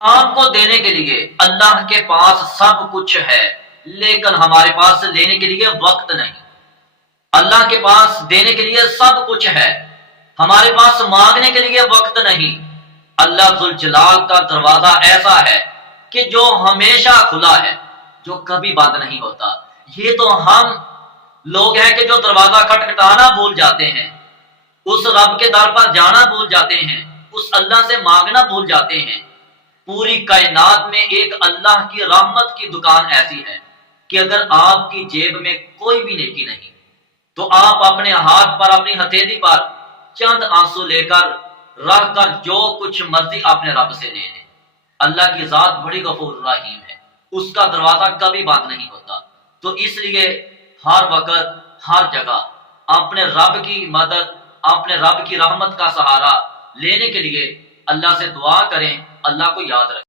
آپ کو دینے کے لیے اللہ کے پاس سب کچھ ہے، لیکن ہمارے پاس لینے کے لیے وقت نہیں۔ اللہ کے پاس دینے کے لیے سب کچھ ہے، ہمارے پاس مانگنے کے لیے وقت نہیں۔ اللہ ذوالجلال کا دروازہ ایسا ہے کہ جو ہمیشہ کھلا ہے، جو کبھی بند نہیں ہوتا۔ یہ تو ہم لوگ ہیں کہ جو دروازہ کھٹکھٹانا بھول جاتے ہیں، اس رب کے در پر جانا بھول جاتے ہیں، اس اللہ سے مانگنا بھول جاتے ہیں۔ پوری کائنات میں ایک اللہ کی رحمت کی دکان ایسی ہے کہ اگر آپ کی جیب میں کوئی بھی نیکی نہیں تو آپ اپنے ہاتھ پر، اپنی ہتھیلی پر چند آنسو لے کر رکھ کر جو کچھ مرضی اپنے رب سے لے لیں۔ اللہ کی ذات بڑی غفور رحیم ہے، اس کا دروازہ کبھی بند نہیں ہوتا۔ تو اس لیے ہر وقت، ہر جگہ اپنے رب کی مدد، اپنے رب کی رحمت کا سہارا لینے کے لیے اللہ سے دعا کریں، اللہ کو یاد رکھیں۔